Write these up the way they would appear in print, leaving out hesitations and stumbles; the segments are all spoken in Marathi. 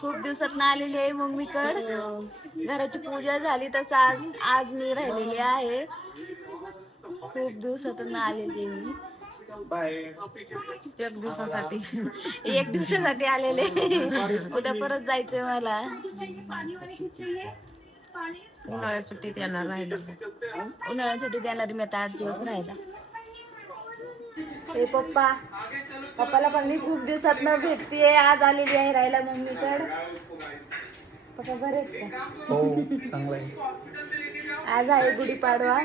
खूप दिवसात आलेली आहे मम्मीकड. घराची पूजा झाली तसं आज आज मी राहिलेली आहे. खूप दिवसातून आलेली मी. एक दिवसासाठी एक दिवसासाठी आलेले. उद्या परत जायचंय मला. उन्हाळ्यात सुट्टीत येणार राहिला. उन्हाळ्यात सुट्टीत येणार मी आता 8 दिवस राहिला. हे पप्पाला पण मी खूप दिवसात न भेटतीये. आज आलेली आहे राहायला मम्मीकड. पप्पा बरे आहेत का? हो चांगलं आहे. आज आहे गुढीपाडवा,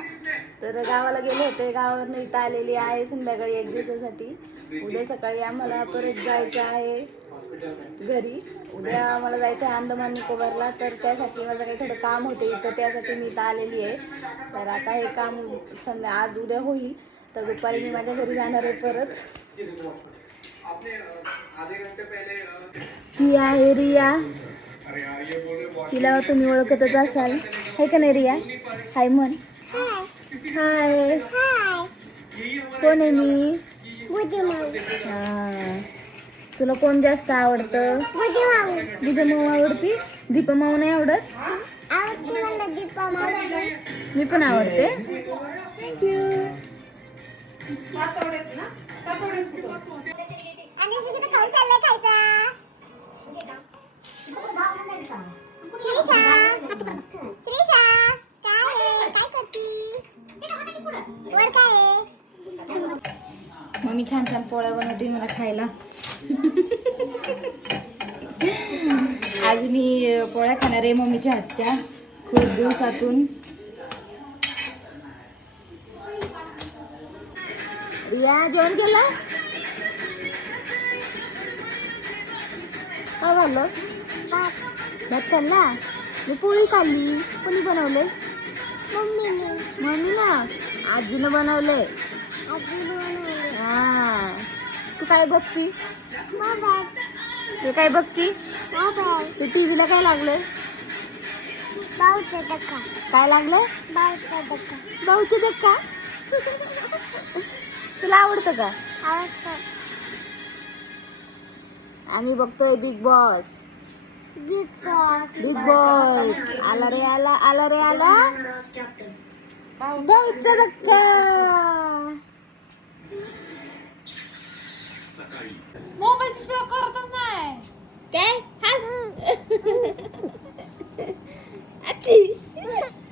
तर गावाला गेले होते. गावावरून इथं आलेली आहे संध्याकाळी 1 दिवसासाठी. उद्या सकाळी आम्हाला परत जायचं आहे घरी. उद्या आम्हाला जायचं आहे अंदमान निकोबारला, तर त्यासाठी माझं काही थोडं काम होते इथं, त्यासाठी मी इथं आलेली आहे. तर आता हे काम आज उद्या होईल, तर दुपारी मी माझ्या घरी जाणार आहे परत. ही आहे रिया. तिला तुम्ही ओळखतच असाल, आहे का नाही रिया? हाय म्हण. हाय. कोण आहे मी? हा. तुला कोण जास्त आवडतं? दीपा माऊ आवडती. दीपा माऊ नाही आवडत? मी पण आवडते. थँक्यू. मम्मी छान छान पोळ्या बनवते मला खायला. आज मी पोळ्या खाणार आहे मम्मीच्या हातच्या खूप दिवसातून. रिया जेवण केलं? काय झालं? भात खाल्ला? मी पोळी खाल्ली. कोणी बनवले? मम्मी ना. आजीनं बनवले. हा. तू काय बघती? हे काय बघती? तू टीव्हीला काय लागले? काय लागलं? भाऊचा धक्का. तुला आवडतं का? आम्ही बघतोय बिग बॉस. बिग बॉस आला रे आला, आला रे आला. भाऊचा धक्का. मोबाईल करतच नाही काय. हस. अच्छी.